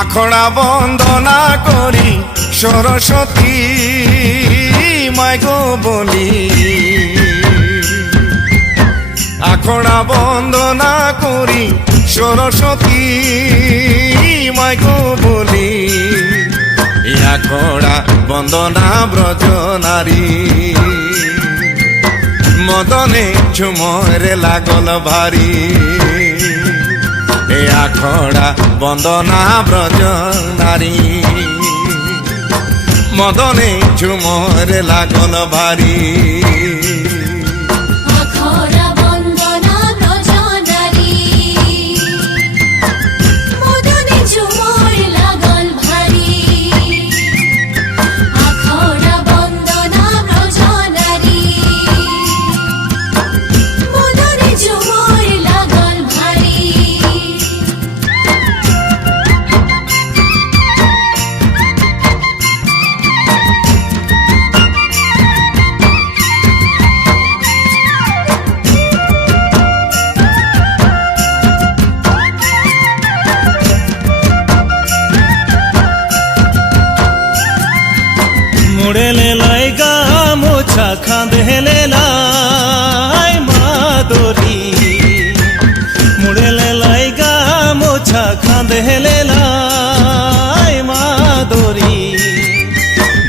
আখড়া বন্দনা করি সরস্বতী মাইগো বলি, আখড়া বন্দনা করি সরস্বতী মাইগো বলি, আখড়া বন্দনা ব্রজ নারী মদনে ঝুমরে লাগল ভারী, আখড়া বন্দনা ব্রজ নারী মদনে ঝুমরে লাগল ভারী। मुड़ेले लाई गा मोछा खांदेले लाई मादोरी, मुड़ेले लाई गा मोछा खांदेले लाई मादोरी,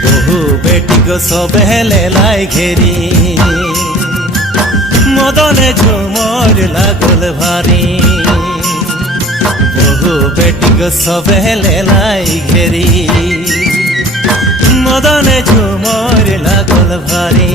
बहु बेटी को सबेले लाई घेरी मदने झुमर लागल भारी, बहु बेटी को सबेले लाई घेरी मदने झुमर लागल भारी।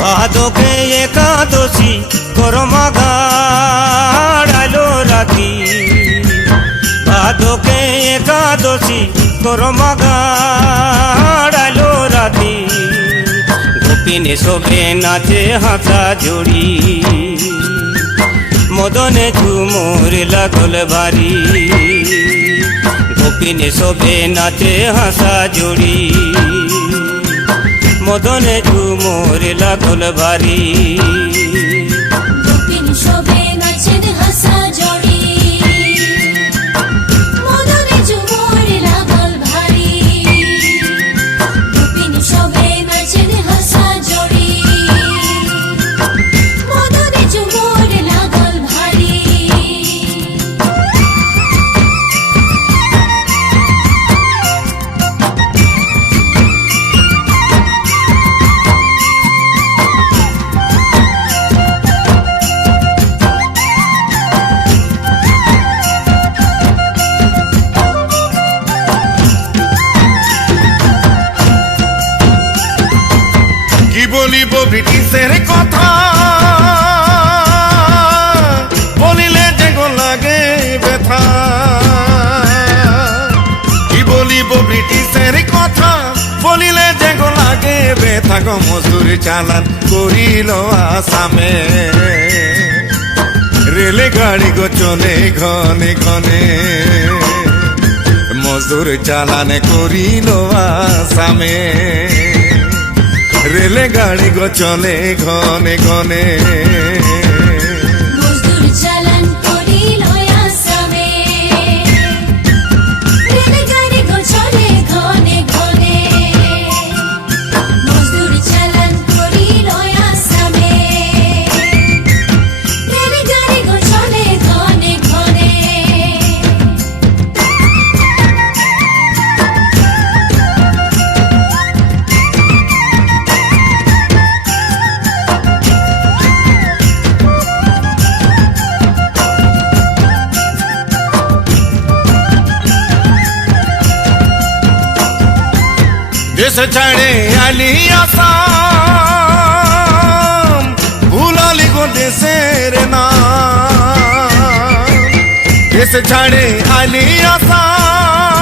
भादो के एकादशी कोरमा गाड़ालो राती, भादो के एकादशी कोरमा गाड़ालो राती, गोपिने शोभे नाचे हाथा जोड़ी मदने झुमर लागल भारी, गोपिने शोभे नाचे हाथा जोड़ी मदने झुमर लागल भारी। বলিব ব্রিটিশের কথা, বলিলে যে গো লাগে ব্যথা, কি বলিব ব্রিটিশের কথা, বলিলে যে গো লাগে ব্যথা গো, মজদুর চালান করিল আসামে, রেলে গাড়ি গো চলে ঘনে ঘনে, মজদুর চালান করিল আসামে, রেলে গাড়ি গো চলে ঘনে ঘনে, মজদুর চালান দেশ ছাড়ে আলি আসাম ভুলালি গো দেশের নাম দেশ ছাড়ে আলি আসাম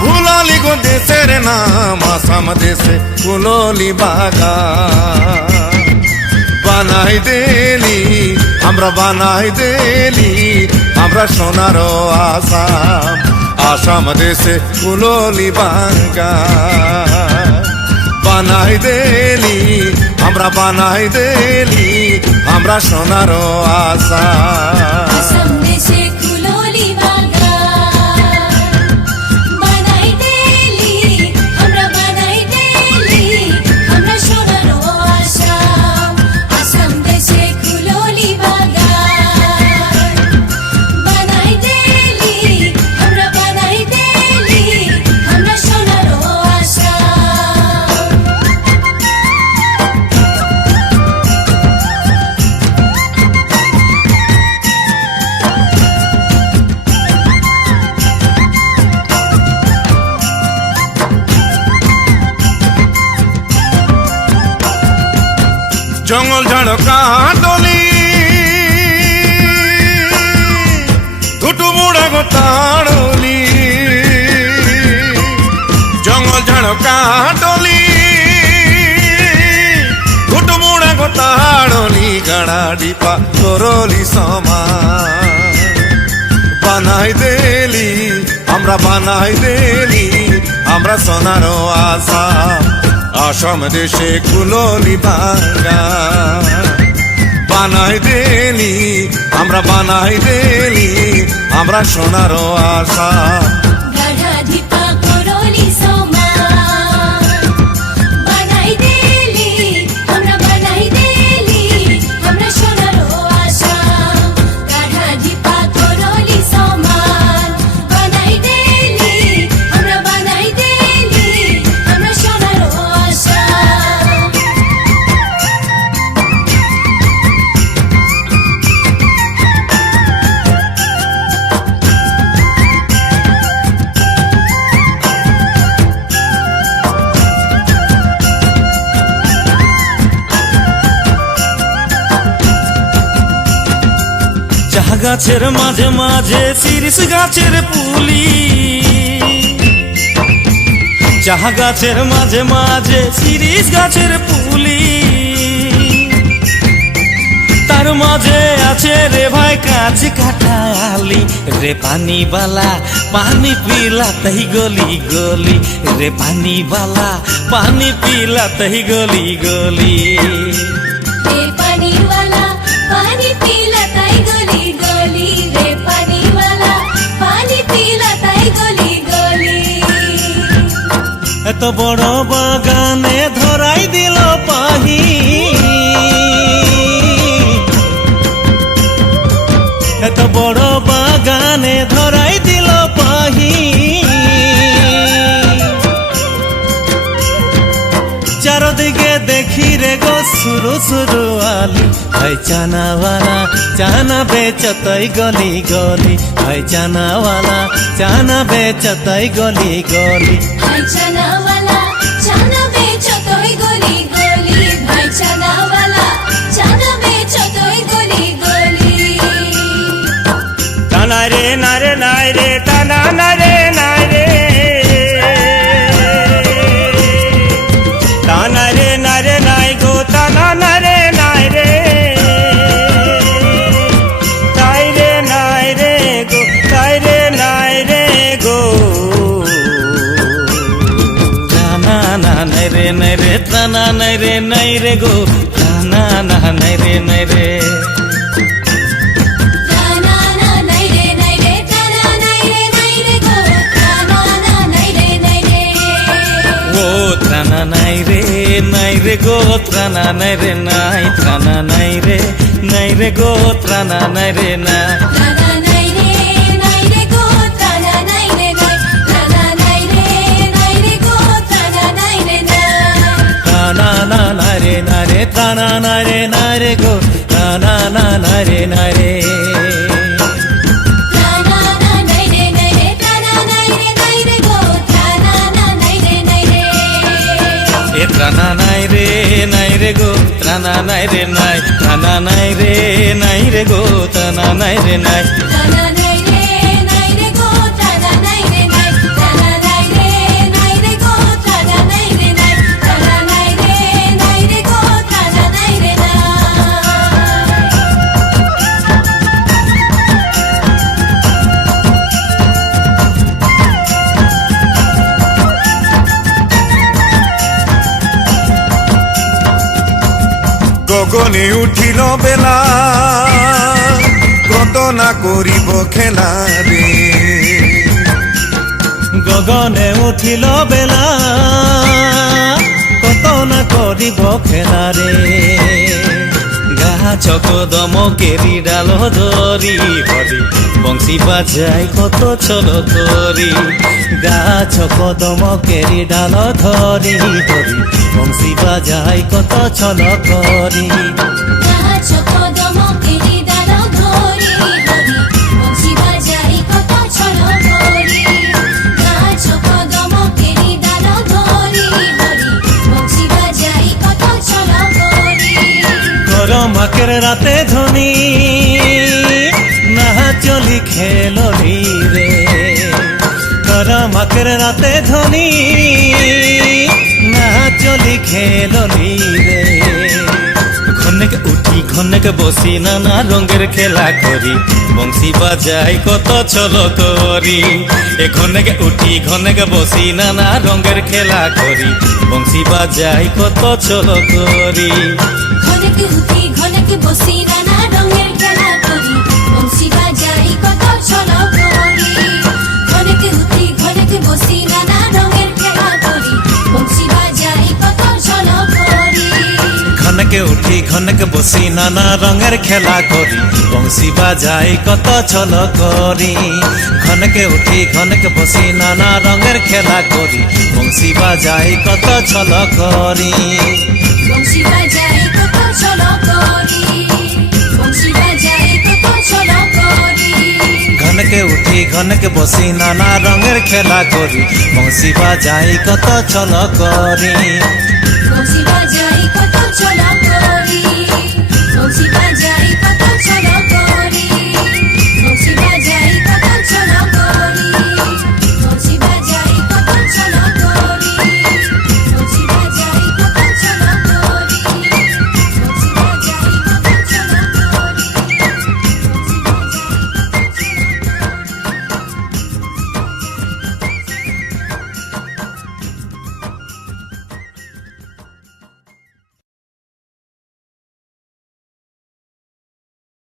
ভুলালি গো দেশের নাম আসাম দেশে কুললি বাগান বানাই দেলি আমরা বানাই দেলি আমরা সোনার আসাম আসাম দেশে কুললি বাগান বানাই দেলি আমরা বানাই দেলি আমরা সোনার আসাম আসাম দেশে কুললি বাগান বানাই দেলি আমরা বানাই দেলি আমরা সোনার আসাম আসাম দেশে কুললি বাগান বানাই দেলি আমরা বানাই দেলি আমরা সোনার আসাম জঙ্গল ঝাড় কাটলি দুটু মুড়া গো তাড়লি জঙ্গল ঝাড় কাটলি দুটু মুড়া গো তাড়লি গাড়া ডিপা করলি সমান বানাই দেলি আমরা বানাই দেলি আমরা সোনার আসাম আসাম দেশে কুললি বাগান বানাই দেলি আমরা বানাই দেলি আমরা সোনার আসাম গাঢ়া ধিপা করলি সমান বানাই দেলি আমরা বানাই দেলি আমরা সোনার আসাম গাঢ়া ধিপা করলি সমান বানাই দেলি আমরা বানাই দেলি আমরা সোনার আসাম চাহ গাছের মাঝে মাঝে শিরিষ গাছের পুলি চাহ গাছের মাঝে মাঝে শিরিষ গাছের পুলি তার মাঝে আছে রে ভাই কাছ কাটা আলি রে পানিবালা পানি পিলা তহি গলি গলি রে পানিবালা পানি পিলা তহি গলি গলি रे पानी वाला पानी पीला ताई गली गली रे पानी वाला पानी पीला ताई गली गली এত বড় বাগানে ধরাই দিল পাহি এত বড় বাগানে ধরাই দিল পাহি চারদিকে দেখি রে গো সুরু সুরু আলি ভাই চানাওয়ালা চানা বেচতই গলি গলি ভাই চানাওয়ালা চানা বেচতই গলি গলি भाई चना वाला चना बेचो तोय गली गली भाई चना वाला चना बेचो तोय गली गली টানা রে নারে নাই রে টানা নারে নাই রে টানা রে নারে নাই গো টানা নারে নাই রে তাই রে নাই রে গো তাই রে নাই রে গো না না নাই রে ত্রানা নাই রে গো ত্রানা না নাই রে ताना ना नहीं रे ताना नहीं रे गो ताना ना नहीं रे ও ত্রানা নাই রে গো ত্রানা নাই ত্রানা নাই রে গো ত্রানা নাই না ताना नहीं रे गो ताना नहीं रे ताना नहीं रे गो ताना नहीं रे ত্রানা না রে ত্রানা না রে গো ত্রানা না রে ताना ना नहीं रे ताना नहीं रे गो ताना ना नहीं रे টানা নাই রে নাই, টানা নাই রে নাই রে গো, টানা নাই রে নাই। টানা নাই রে নাই রে গো, টানা নাই রে নাই, টানা নাই রে নাই রে গো, টানা নাই রে নাই, টানা নাই রে নাই রে গো, টানা নাই রে নাই। গগনে উঠিল বেলা কত না করিব খেলা রে। গগনে উঠিল বেলা কত না করিব খেলা রে। গাছ কদমকেরি ডাল ধরি হরি বংশী বাজাই কত ছল করি। গাছ কদমকেরি ডাল ধরি হরি বংশী বাজাই কত ছল করি। গাছ কদমকেরি ডাল ধরি হরি বংশী বাজাই কত ছল করি। গাছ কদমকেরি ডাল ধরি হরি বংশী বাজাই কত ছল করি। গরমাকের রাতে ধনি না চলি খেললি রে। গরমাকের রাতে ধনি না চলি খেললি রে। ঘনেক উঠি ঘনেক বসি নানা রঙের খেলা করি বংশী বাজাই কত ছল করি। এ ঘনেক উঠি ঘনেক বসি নানা রঙের খেলা করি বংশী বাজাই কত ছল করি। ঘনেক উঠি ঘনেক বসি নানা রঙের খেলা করি বংশী বাজাই কত ছল করি। ঘনেক উঠি ঘনেক বসি নানা রঙের খেলা করি বংশী বাজাই কত ছল করি। ঘনকে উঠি ঘনকে বসি নানা রঙের খেলা করি বংশী বাজাই কত ছল করি। ঘনকে উঠি ঘনকে বসি নানা রঙের খেলা করি বংশী বাজাই কত ছল করি। বংশী বাজাই কত ছল করি, বংশী বাজাই কত ছল করি। ঘনকে উঠি ঘনকে বসি নানা রঙের খেলা করি বংশী বাজাই কত ছল করি। বংশী